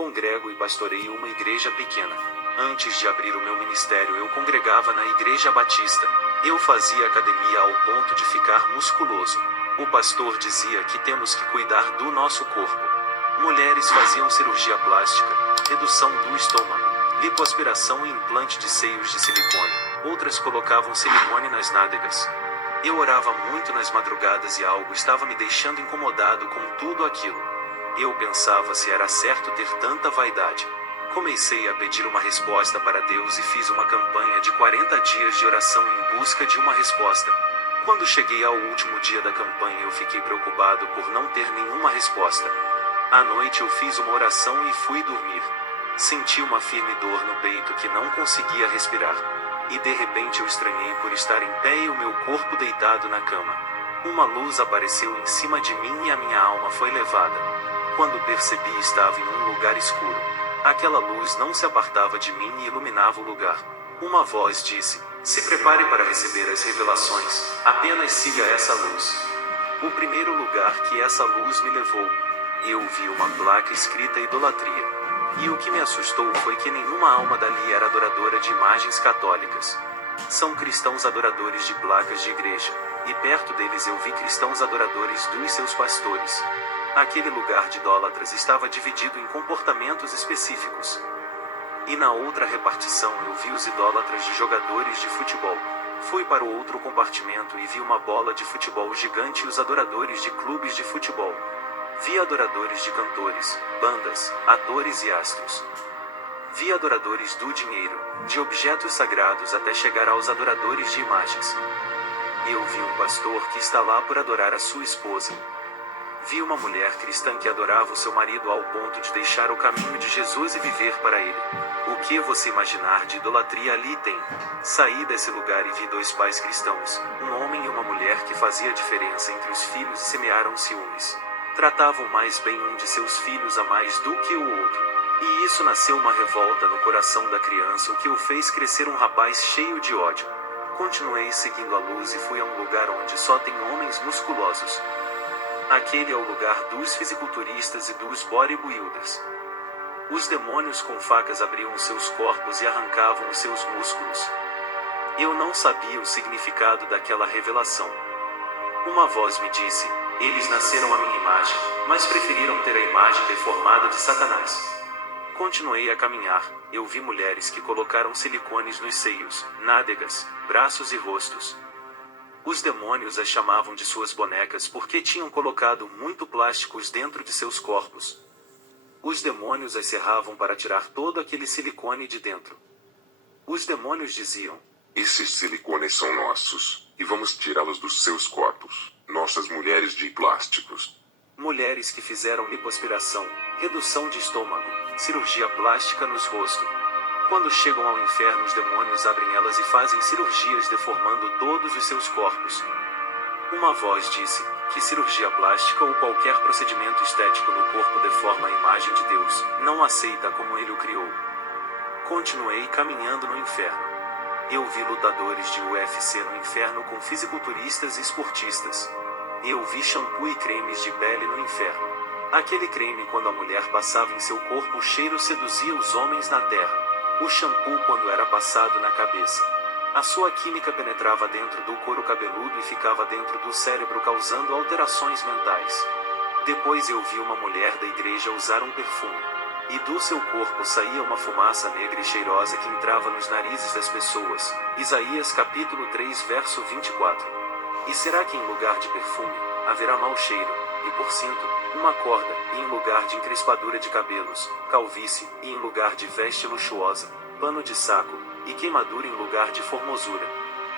Congrego e pastoreio uma igreja pequena. Antes de abrir o meu ministério, eu congregava na Igreja Batista. Eu fazia academia ao ponto de ficar musculoso. O pastor dizia que temos que cuidar do nosso corpo. Mulheres faziam cirurgia plástica, redução do estômago, lipoaspiração e implante de seios de silicone. Outras colocavam silicone nas nádegas. Eu orava muito nas madrugadas e algo estava me deixando incomodado com tudo aquilo. Eu pensava se era certo ter tanta vaidade. Comecei a pedir uma resposta para Deus e fiz uma campanha de 40 dias de oração em busca de uma resposta. Quando cheguei ao último dia da campanha, eu fiquei preocupado por não ter nenhuma resposta. À noite eu fiz uma oração e fui dormir. Senti uma firme dor no peito que não conseguia respirar. E de repente eu estranhei por estar em pé e o meu corpo deitado na cama. Uma luz apareceu em cima de mim e a minha alma foi levada. Quando percebi, estava em um lugar escuro. Aquela luz não se apartava de mim e iluminava o lugar. Uma voz disse: "Se prepare para receber as revelações, apenas siga essa luz." O primeiro lugar que essa luz me levou, eu vi uma placa escrita idolatria. E o que me assustou foi que nenhuma alma dali era adoradora de imagens católicas. São cristãos adoradores de placas de igreja, e perto deles eu vi cristãos adoradores dos seus pastores. Aquele lugar de idólatras estava dividido em comportamentos específicos. E na outra repartição eu vi os idólatras de jogadores de futebol. Fui para o outro compartimento e vi uma bola de futebol gigante e os adoradores de clubes de futebol. Vi adoradores de cantores, bandas, atores e astros. Vi adoradores do dinheiro, de objetos sagrados até chegar aos adoradores de imagens. Eu vi um pastor que está lá por adorar a sua esposa. Vi uma mulher cristã que adorava o seu marido ao ponto de deixar o caminho de Jesus e viver para ele. O que você imaginar de idolatria ali tem. Saí desse lugar e vi dois pais cristãos, um homem e uma mulher que fazia diferença entre os filhos e semearam ciúmes. Tratavam mais bem um de seus filhos a mais do que o outro. E isso nasceu uma revolta no coração da criança, o que o fez crescer um rapaz cheio de ódio. Continuei seguindo a luz e fui a um lugar onde só tem homens musculosos. Aquele é o lugar dos fisiculturistas e dos bodybuilders. Os demônios com facas abriam seus corpos e arrancavam os seus músculos. Eu não sabia o significado daquela revelação. Uma voz me disse: "Eles nasceram à minha imagem, mas preferiram ter a imagem deformada de Satanás." Continuei a caminhar. Eu vi mulheres que colocaram silicones nos seios, nádegas, braços e rostos. Os demônios as chamavam de suas bonecas porque tinham colocado muito plásticos dentro de seus corpos. Os demônios as serravam para tirar todo aquele silicone de dentro. Os demônios diziam: "Esses silicones são nossos, e vamos tirá-los dos seus corpos, nossas mulheres de plásticos." Mulheres que fizeram lipoaspiração, redução de estômago, cirurgia plástica nos rostos. Quando chegam ao inferno, os demônios abrem elas e fazem cirurgias deformando todos os seus corpos. Uma voz disse que cirurgia plástica ou qualquer procedimento estético no corpo deforma a imagem de Deus, não aceita como Ele o criou. Continuei caminhando no inferno. Eu vi lutadores de UFC no inferno com fisiculturistas e esportistas. Eu vi shampoo e cremes de pele no inferno. Aquele creme, quando a mulher passava em seu corpo, o cheiro seduzia os homens na terra. O shampoo, quando era passado na cabeça, a sua química penetrava dentro do couro cabeludo e ficava dentro do cérebro, causando alterações mentais. Depois eu vi uma mulher da igreja usar um perfume. E do seu corpo saía uma fumaça negra e cheirosa que entrava nos narizes das pessoas. Isaías capítulo 3 verso 24. E será que em lugar de perfume, haverá mau cheiro, e porcento, uma corda, e em lugar de encrespadura de cabelos, calvície, e em lugar de veste luxuosa, pano de saco, e queimadura em lugar de formosura.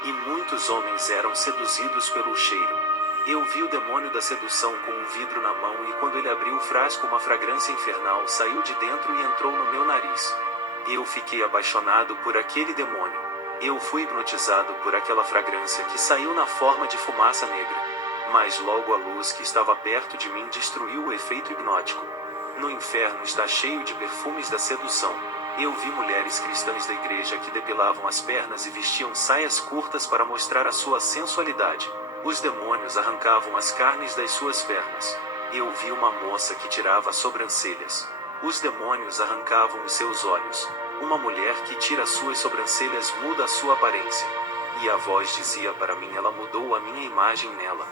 E muitos homens eram seduzidos pelo cheiro. Eu vi o demônio da sedução com um vidro na mão, e quando ele abriu o frasco, uma fragrância infernal saiu de dentro e entrou no meu nariz. Eu fiquei apaixonado por aquele demônio. Eu fui hipnotizado por aquela fragrância que saiu na forma de fumaça negra. Mas logo a luz que estava perto de mim destruiu o efeito hipnótico. No inferno está cheio de perfumes da sedução. Eu vi mulheres cristãs da igreja que depilavam as pernas e vestiam saias curtas para mostrar a sua sensualidade. Os demônios arrancavam as carnes das suas pernas. Eu vi uma moça que tirava as sobrancelhas. Os demônios arrancavam os seus olhos. Uma mulher que tira suas sobrancelhas muda a sua aparência. E a voz dizia para mim: ela mudou a minha imagem nela.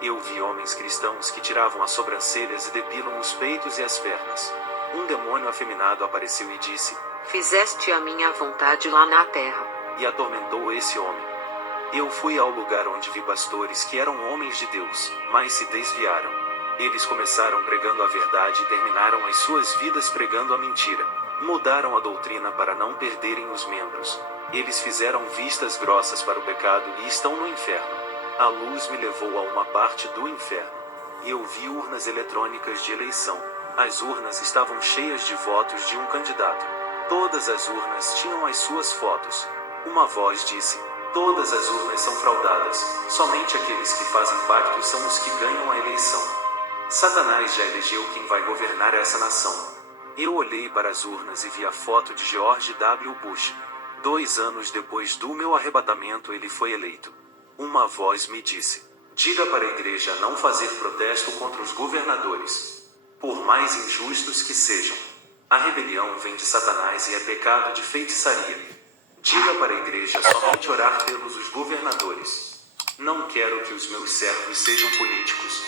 Eu vi homens cristãos que tiravam as sobrancelhas e depilam os peitos e as pernas. Um demônio afeminado apareceu e disse: Fizeste a minha vontade lá na terra. E atormentou esse homem. Eu fui ao lugar onde vi pastores que eram homens de Deus, mas se desviaram. Eles começaram pregando a verdade e terminaram as suas vidas pregando a mentira. Mudaram a doutrina para não perderem os membros. Eles fizeram vistas grossas para o pecado e estão no inferno. A luz me levou a uma parte do inferno. E eu vi urnas eletrônicas de eleição. As urnas estavam cheias de votos de um candidato. Todas as urnas tinham as suas fotos. Uma voz disse: todas as urnas são fraudadas, somente aqueles que fazem pactos são os que ganham a eleição. Satanás já elegeu quem vai governar essa nação. Eu olhei para as urnas e vi a foto de George W. Bush. 2 anos depois do meu arrebatamento ele foi eleito. Uma voz me disse: diga para a igreja não fazer protesto contra os governadores, por mais injustos que sejam. A rebelião vem de Satanás e é pecado de feitiçaria. Diga para a igreja somente orar pelos os governadores. Não quero que os meus servos sejam políticos.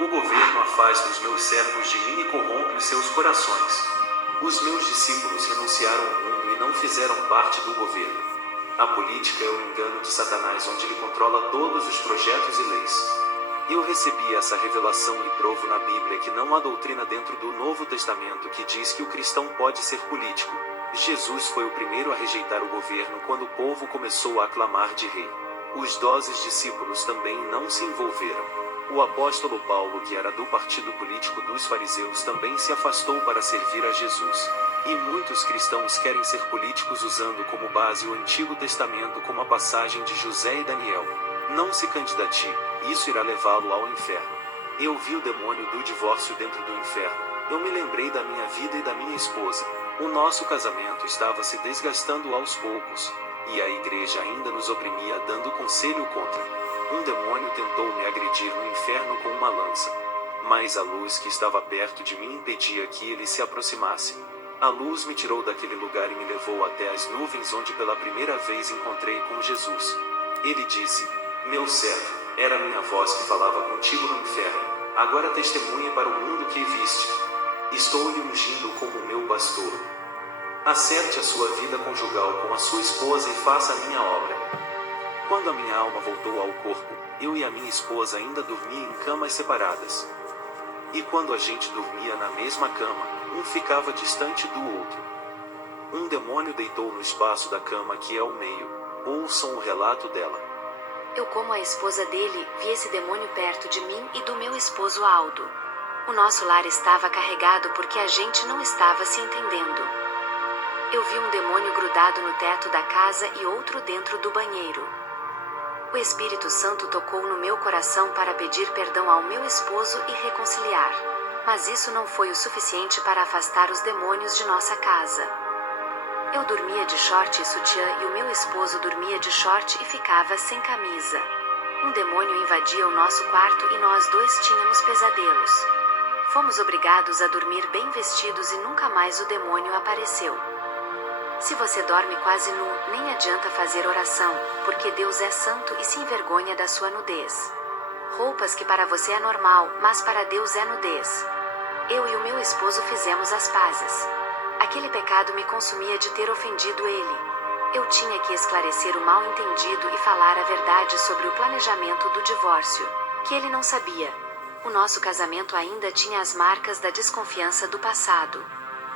O governo afasta os meus servos de mim e corrompe os seus corações. Os meus discípulos renunciaram ao mundo e não fizeram parte do governo. A política é o engano de Satanás, onde ele controla todos os projetos e leis. Eu recebi essa revelação e provo na Bíblia que não há doutrina dentro do Novo Testamento que diz que o cristão pode ser político. Jesus foi o primeiro a rejeitar o governo quando o povo começou a aclamar de rei. Os 12 discípulos também não se envolveram. O apóstolo Paulo, que era do partido político dos fariseus, também se afastou para servir a Jesus. E muitos cristãos querem ser políticos usando como base o Antigo Testamento, como a passagem de José e Daniel. Não se candidate, isso irá levá-lo ao inferno. Eu vi o demônio do divórcio dentro do inferno. Eu me lembrei da minha vida e da minha esposa. O nosso casamento estava se desgastando aos poucos, e a igreja ainda nos oprimia dando conselho contra. Um demônio tentou me agredir no inferno com uma lança, mas a luz que estava perto de mim impedia que ele se aproximasse. A luz me tirou daquele lugar e me levou até as nuvens, onde pela primeira vez encontrei com Jesus. Ele disse: meu servo, era minha voz que falava contigo no inferno. Agora testemunhe para o mundo que viste. Estou lhe ungindo como meu pastor. Acerte a sua vida conjugal com a sua esposa e faça a minha obra. Quando a minha alma voltou ao corpo, eu e a minha esposa ainda dormiam em camas separadas. E quando a gente dormia na mesma cama, um ficava distante do outro. Um demônio deitou no espaço da cama que é o meio. Ouçam o relato dela. Eu, como a esposa dele, vi esse demônio perto de mim e do meu esposo Aldo. O nosso lar estava carregado porque a gente não estava se entendendo. Eu vi um demônio grudado no teto da casa e outro dentro do banheiro. O Espírito Santo tocou no meu coração para pedir perdão ao meu esposo e reconciliar. Mas isso não foi o suficiente para afastar os demônios de nossa casa. Eu dormia de short e sutiã e o meu esposo dormia de short e ficava sem camisa. Um demônio invadia o nosso quarto e nós dois tínhamos pesadelos. Fomos obrigados a dormir bem vestidos e nunca mais o demônio apareceu. Se você dorme quase nu, nem adianta fazer oração, porque Deus é santo e se envergonha da sua nudez. Roupas que para você é normal, mas para Deus é nudez. Eu e o meu esposo fizemos as pazes. Aquele pecado me consumia de ter ofendido ele. Eu tinha que esclarecer o mal-entendido e falar a verdade sobre o planejamento do divórcio, que ele não sabia. O nosso casamento ainda tinha as marcas da desconfiança do passado.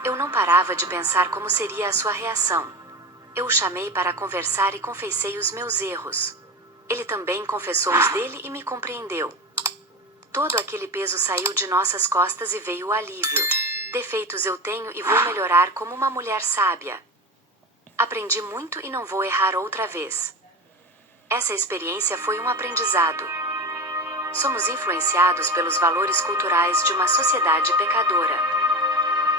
Eu não parava de pensar como seria a sua reação. Eu o chamei para conversar e confessei os meus erros. Ele também confessou os dele e me compreendeu. Todo aquele peso saiu de nossas costas e veio o alívio. Defeitos eu tenho e vou melhorar como uma mulher sábia. Aprendi muito e não vou errar outra vez. Essa experiência foi um aprendizado. Somos influenciados pelos valores culturais de uma sociedade pecadora.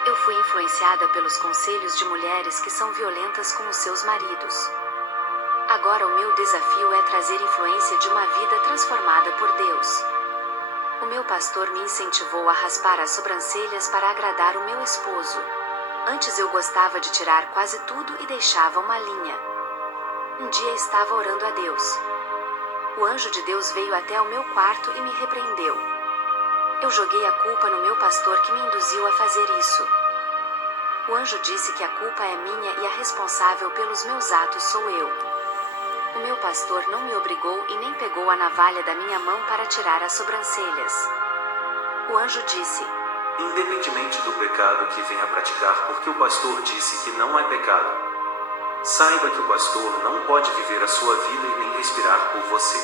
Eu fui influenciada pelos conselhos de mulheres que são violentas com os seus maridos. Agora o meu desafio é trazer influência de uma vida transformada por Deus. O meu pastor me incentivou a raspar as sobrancelhas para agradar o meu esposo. Antes eu gostava de tirar quase tudo e deixava uma linha. Um dia estava orando a Deus. O anjo de Deus veio até o meu quarto e me repreendeu. Eu joguei a culpa no meu pastor que me induziu a fazer isso. O anjo disse que a culpa é minha e a responsável pelos meus atos sou eu. O meu pastor não me obrigou e nem pegou a navalha da minha mão para tirar as sobrancelhas. O anjo disse: independentemente do pecado que venha praticar, porque o pastor disse que não é pecado, saiba que o pastor não pode viver a sua vida e nem respirar por você.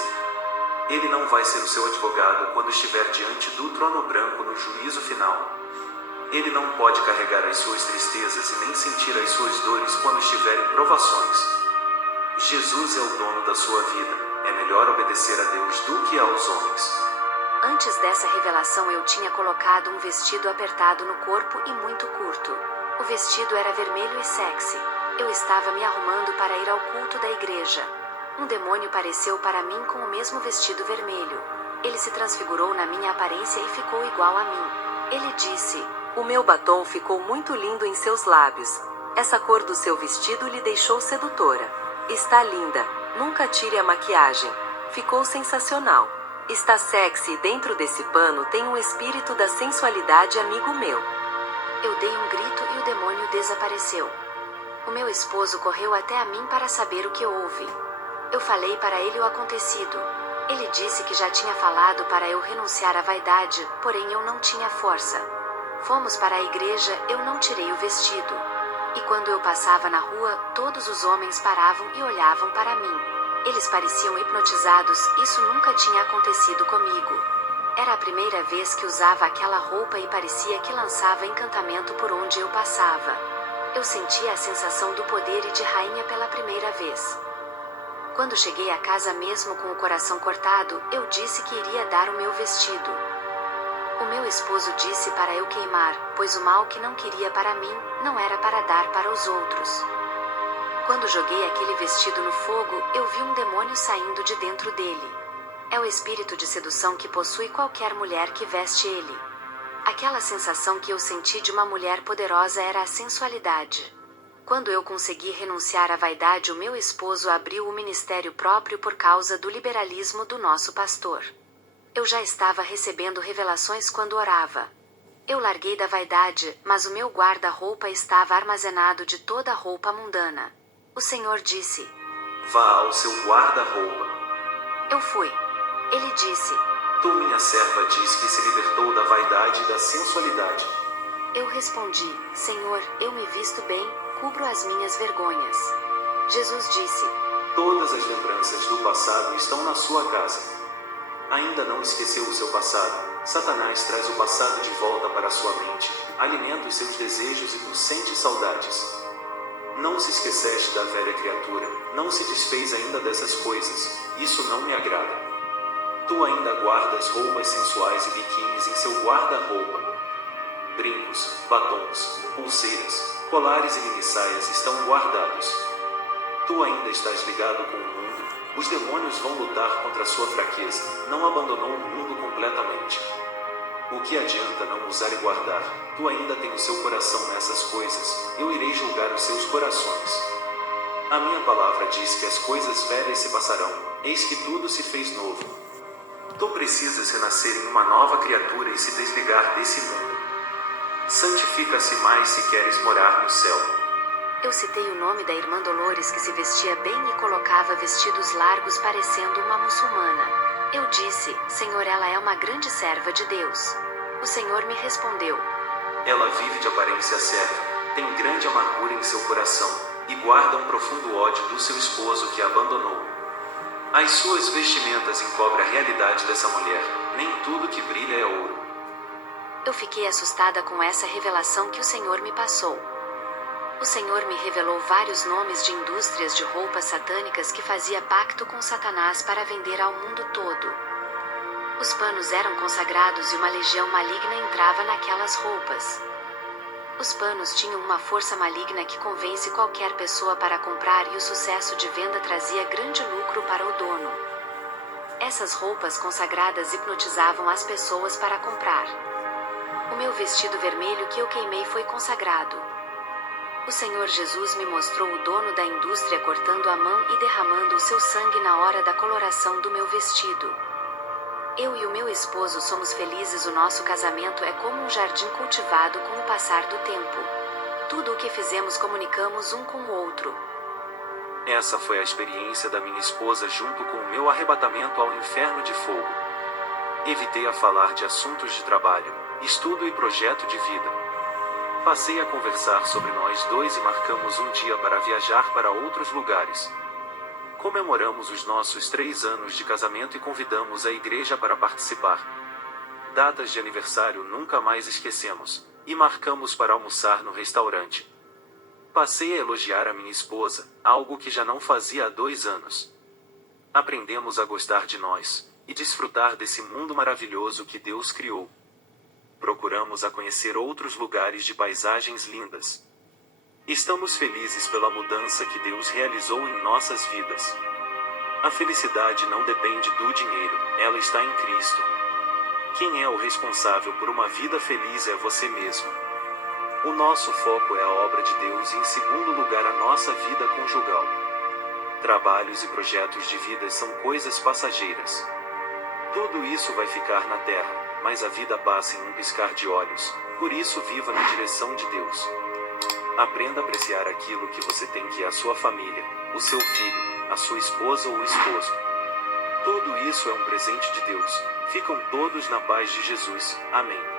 Ele não vai ser o seu advogado quando estiver diante do trono branco no juízo final. Ele não pode carregar as suas tristezas e nem sentir as suas dores quando estiver em provações. Jesus é o dono da sua vida. É melhor obedecer a Deus do que aos homens. Antes dessa revelação eu tinha colocado um vestido apertado no corpo e muito curto. O vestido era vermelho e sexy. Eu estava me arrumando para ir ao culto da igreja. Um demônio apareceu para mim com o mesmo vestido vermelho. Ele se transfigurou na minha aparência e ficou igual a mim. Ele disse: o meu batom ficou muito lindo em seus lábios. Essa cor do seu vestido lhe deixou sedutora. Está linda. Nunca tire a maquiagem. Ficou sensacional. Está sexy e dentro desse pano tem um espírito da sensualidade, amigo meu. Eu dei um grito e o demônio desapareceu. O meu esposo correu até a mim para saber o que houve. Eu falei para ele o acontecido. Ele disse que já tinha falado para eu renunciar à vaidade, porém eu não tinha força. Fomos para a igreja, eu não tirei o vestido. E quando eu passava na rua, todos os homens paravam e olhavam para mim. Eles pareciam hipnotizados, isso nunca tinha acontecido comigo. Era a primeira vez que usava aquela roupa e parecia que lançava encantamento por onde eu passava. Eu sentia a sensação do poder e de rainha pela primeira vez. Quando cheguei a casa mesmo com o coração cortado, eu disse que iria dar o meu vestido. O meu esposo disse para eu queimar, pois o mal que não queria para mim, não era para dar para os outros. Quando joguei aquele vestido no fogo, eu vi um demônio saindo de dentro dele. É o espírito de sedução que possui qualquer mulher que veste ele. Aquela sensação que eu senti de uma mulher poderosa era a sensualidade. Quando eu consegui renunciar à vaidade, o meu esposo abriu o ministério próprio por causa do liberalismo do nosso pastor. Eu já estava recebendo revelações quando orava. Eu larguei da vaidade, mas o meu guarda-roupa estava armazenado de toda a roupa mundana. O Senhor disse: vá ao seu guarda-roupa. Eu fui. Ele disse: tu, minha serva, diz que se libertou da vaidade e da sensualidade. Eu respondi: Senhor, eu me visto bem, cubro as minhas vergonhas. Jesus disse: todas as lembranças do passado estão na sua casa. Ainda não esqueceu o seu passado? Satanás traz o passado de volta para a sua mente, alimenta os seus desejos e tu sente saudades. Não se esqueceste da velha criatura, não se desfez ainda dessas coisas, isso não me agrada. Tu ainda guardas roupas sensuais e biquínis em seu guarda-roupa. Brincos, batons, pulseiras, colares e minissaias estão guardados. Tu ainda estás ligado com o mundo. Os demônios vão lutar contra a sua fraqueza. Não abandonou o mundo completamente. O que adianta não usar e guardar? Tu ainda tem o seu coração nessas coisas. Eu irei julgar os seus corações. A minha palavra diz que as coisas velhas se passarão. Eis que tudo se fez novo. Tu precisas renascer em uma nova criatura e se desligar desse mundo. Santifica-se mais se queres morar no céu. Eu citei o nome da irmã Dolores, que se vestia bem e colocava vestidos largos parecendo uma muçulmana. Eu disse: Senhor, ela é uma grande serva de Deus. O Senhor me respondeu: ela vive de aparência certa, tem grande amargura em seu coração, e guarda um profundo ódio do seu esposo que a abandonou. As suas vestimentas encobrem a realidade dessa mulher, nem tudo que brilha é ouro. Eu fiquei assustada com essa revelação que o Senhor me passou. O Senhor me revelou vários nomes de indústrias de roupas satânicas que fazia pacto com Satanás para vender ao mundo todo. Os panos eram consagrados e uma legião maligna entrava naquelas roupas. Os panos tinham uma força maligna que convence qualquer pessoa para comprar e o sucesso de venda trazia grande lucro para o dono. Essas roupas consagradas hipnotizavam as pessoas para comprar. O meu vestido vermelho que eu queimei foi consagrado. O Senhor Jesus me mostrou o dono da indústria cortando a mão e derramando o seu sangue na hora da coloração do meu vestido. Eu e o meu esposo somos felizes. O nosso casamento é como um jardim cultivado com o passar do tempo. Tudo o que fizemos comunicamos um com o outro. Essa foi a experiência da minha esposa junto com o meu arrebatamento ao inferno de fogo. Evitei a falar de assuntos de trabalho, estudo e projeto de vida. Passei a conversar sobre nós dois e marcamos um dia para viajar para outros lugares. Comemoramos os nossos 3 anos de casamento e convidamos a igreja para participar. Datas de aniversário nunca mais esquecemos, e marcamos para almoçar no restaurante. Passei a elogiar a minha esposa, algo que já não fazia há 2 anos. Aprendemos a gostar de nós, e desfrutar desse mundo maravilhoso que Deus criou. Procuramos a conhecer outros lugares de paisagens lindas. Estamos felizes pela mudança que Deus realizou em nossas vidas. A felicidade não depende do dinheiro, ela está em Cristo. Quem é o responsável por uma vida feliz é você mesmo. O nosso foco é a obra de Deus e, em segundo lugar, a nossa vida conjugal. Trabalhos e projetos de vida são coisas passageiras. Tudo isso vai ficar na terra, mas a vida passa em um piscar de olhos, por isso viva na direção de Deus. Aprenda a apreciar aquilo que você tem, que é a sua família, o seu filho, a sua esposa ou esposo. Tudo isso é um presente de Deus. Ficam todos na paz de Jesus. Amém.